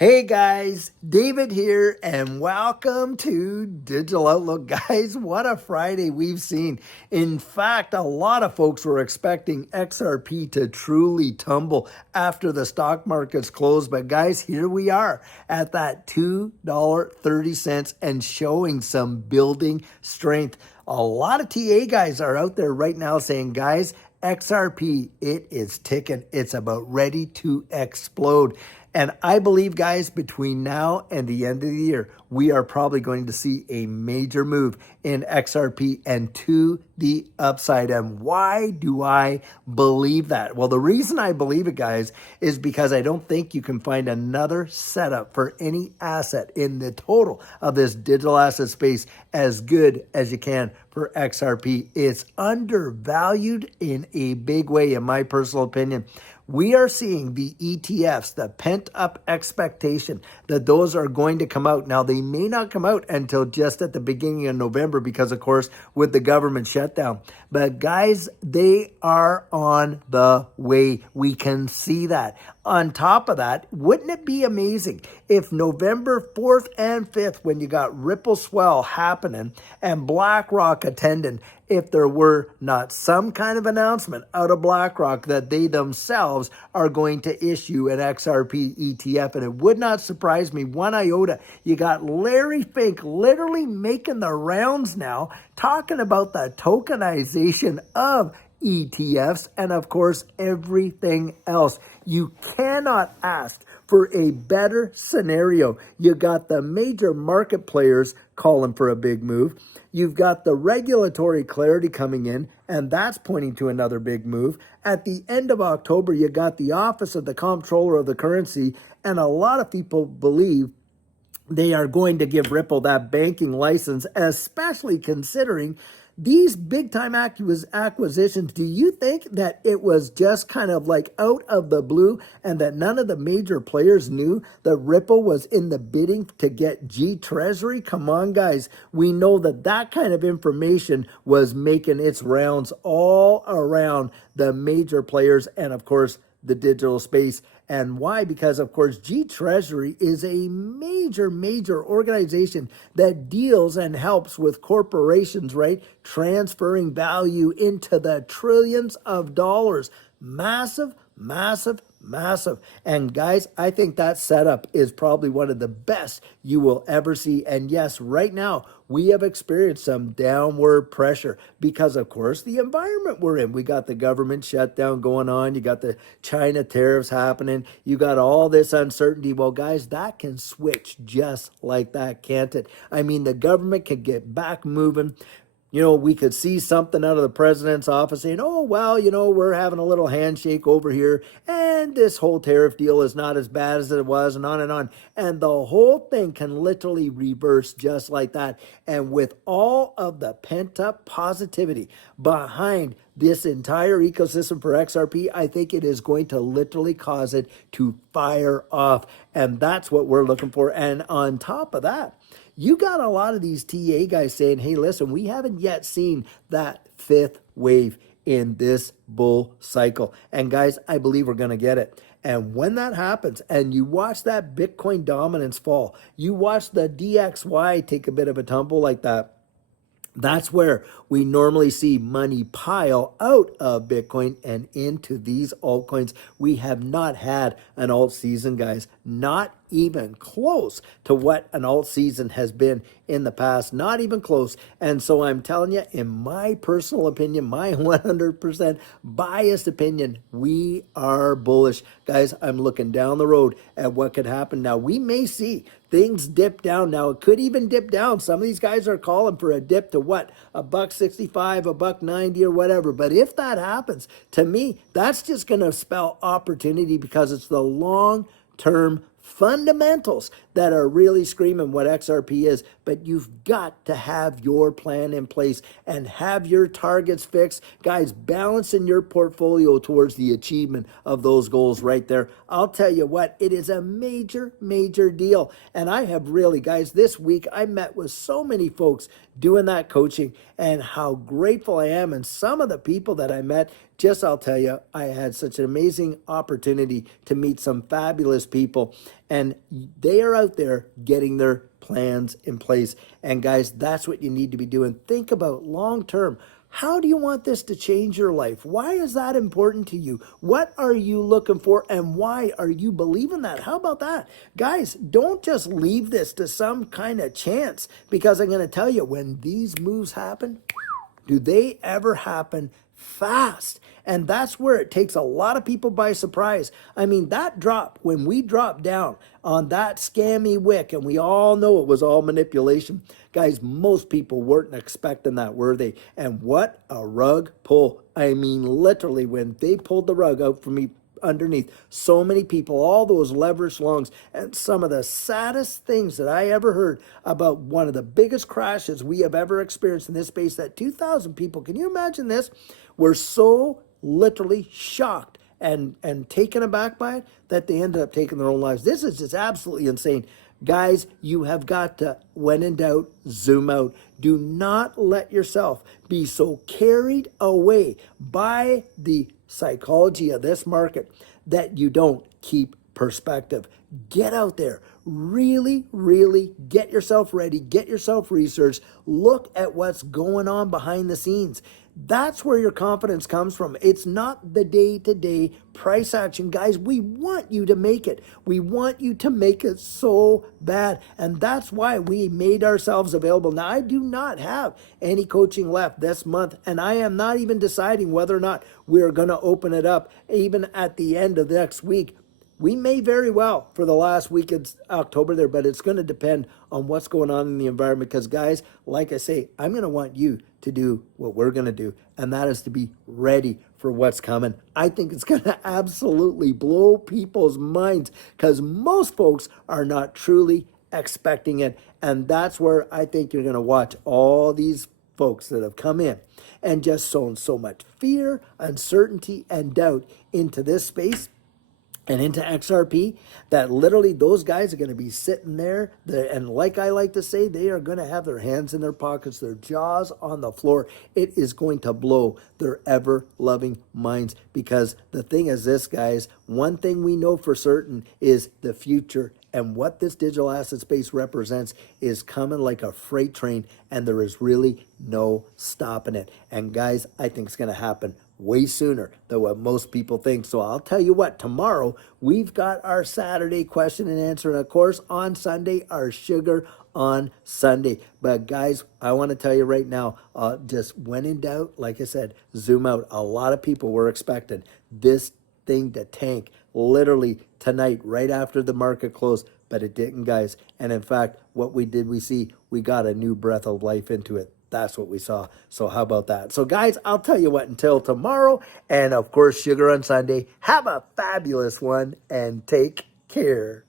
Hey guys, David here, and welcome to Digital Outlook. Guys, what a Friday we've seen. In fact, a lot of folks were expecting XRP to truly tumble after the stock markets closed. But guys, here we are at that $2.30 and showing some building strength. A lot of TA guys are out there right now saying, guys, XRP, it is ticking. It's about ready to explode. And I believe, guys, between now and the end of the year, we are probably going to see a major move in XRP and to the upside. And why do I believe that? Well, the reason I believe it, guys, is because I don't think you can find another setup for any asset in the total of this digital asset space as good as you can for XRP. It's undervalued in a big way, in my personal opinion. We are seeing the ETFs, the pent-up expectation that those are going to come out. Now, they may not come out until just at the beginning of November because, of course, with the government shutdown. But, guys, they are on the way. We can see that. On top of that, wouldn't it be amazing if November 4th and 5th, when you got Ripple Swell happening and BlackRock attending, if there were not some kind of announcement out of BlackRock that they themselves are going to issue an XRP ETF. And it would not surprise me one iota. You got Larry Fink literally making the rounds now, talking about the tokenization of ETFs and, of course, everything else. You cannot ask for a better scenario. You got the major market players calling for a big move. You've got the regulatory clarity coming in, and that's pointing to another big move. At the end of October, you got the Office of the Comptroller of the Currency, and a lot of people believe they are going to give Ripple that banking license, especially considering these big-time acquisitions. Do you think that it was just kind of like out of the blue and that none of the major players knew that Ripple was in the bidding to get G Treasury? Come on, guys. We know that that kind of information was making its rounds all around the major players and, of course, the digital space. And why? Because, of course, G Treasury is a major organization that deals and helps with corporations, right? Transferring value into the trillions of dollars. Massive. And guys, I think that setup is probably one of the best you will ever see. And yes, right now, we have experienced some downward pressure because, of course, the environment we're in. We got the government shutdown going on. You got the China tariffs happening. You got all this uncertainty. Well, guys, that can switch just like that, can't it? I mean, the government can get back moving. You know, we could see something out of the president's office saying, oh, well, you know, we're having a little handshake over here, and this whole tariff deal is not as bad as it was, and on and on. And the whole thing can literally reverse just like that. And with all of the pent-up positivity behind this entire ecosystem for XRP, I think it is going to literally cause it to fire off. And that's what we're looking for. And on top of that, you got a lot of these TA guys saying, hey, listen, we haven't yet seen that fifth wave in this bull cycle. And guys, I believe we're going to get it. And when that happens, and you watch that Bitcoin dominance fall, you watch the DXY take a bit of a tumble like that, that's where we normally see money pile out of Bitcoin and into these altcoins. We have not had an alt season, guys. Not even close to what an alt season has been in the past. Not even close. And so I'm telling you, in my personal opinion, my 100% biased opinion, we are bullish. Guys, I'm looking down the road at what could happen. Now, we may see things dip down. Now, it could even dip down. Some of these guys are calling for a dip to what? $1.65, $1.90 or whatever. But if that happens, to me, that's just going to spell opportunity because it's the long-term fundamentals that are really screaming what XRP is. But you've got to have your plan in place and have your targets fixed. Guys, balancing your portfolio towards the achievement of those goals right there. I'll tell you what, it is a major deal. And I have really, guys, this week I met with so many folks doing that coaching, and how grateful I am. And some of the people that I met, just I'll tell you, I had such an amazing opportunity to meet some fabulous people, and they are out there getting their plans in place. And guys, that's what you need to be doing. Think about long term. How do you want this to change your life? Why is that important to you? What are you looking for, and why are you believing that? How about that? Guys, don't just leave this to some kind of chance, because I'm going to tell you, when these moves happen, do they ever happen fast? And that's where it takes a lot of people by surprise. I mean, that drop, when we dropped down on that scammy wick, and we all know it was all manipulation, guys, most people weren't expecting that, were they? And what a rug pull. I mean, literally, when they pulled the rug out from me underneath, so many people, all those leveraged longs, and some of the saddest things that I ever heard about one of the biggest crashes we have ever experienced in this space, that 2,000 people, can you imagine this, were so literally shocked and taken aback by it that they ended up taking their own lives. This is just absolutely insane. Guys, you have got to, when in doubt, zoom out. Do not let yourself be so carried away by the psychology of this market that you don't keep perspective. Get out there. Really, really get yourself ready. Get yourself researched. Look at what's going on behind the scenes. That's where your confidence comes from. It's not the day-to-day price action. Guys, we want you to make it. We want you to make it so bad. And that's why we made ourselves available. Now, I do not have any coaching left this month, and I am not even deciding whether or not we're going to open it up even at the end of next week. We may very well for the last week of October there, but it's going to depend on what's going on in the environment. Because guys, like I say, I'm going to want you to do what we're going to do, and that is to be ready for what's coming. I think it's going to absolutely blow people's minds, because most folks are not truly expecting it. And that's where I think you're going to watch all these folks that have come in and just sown so much fear, uncertainty, and doubt into this space and into XRP, that literally those guys are going to be sitting there, and like I like to say, they are going to have their hands in their pockets, their jaws on the floor. It is going to blow their ever-loving minds, because the thing is this, guys, one thing we know for certain is the future, and what this digital asset space represents is coming like a freight train, and there is really no stopping it. And guys, I think it's going to happen way sooner than what most people think. So I'll tell you what, tomorrow we've got our Saturday question and answer, and of course on Sunday, our sugar on Sunday. But guys, I want to tell you right now, just when in doubt, like I said, zoom out. A lot of people were expecting this thing to tank literally tonight, right after the market closed, but it didn't, guys. And in fact, what we did, we got a new breath of life into it. That's what we saw. So how about that? So guys, I'll tell you what, until tomorrow, and of course, sugar on Sunday, have a fabulous one and take care.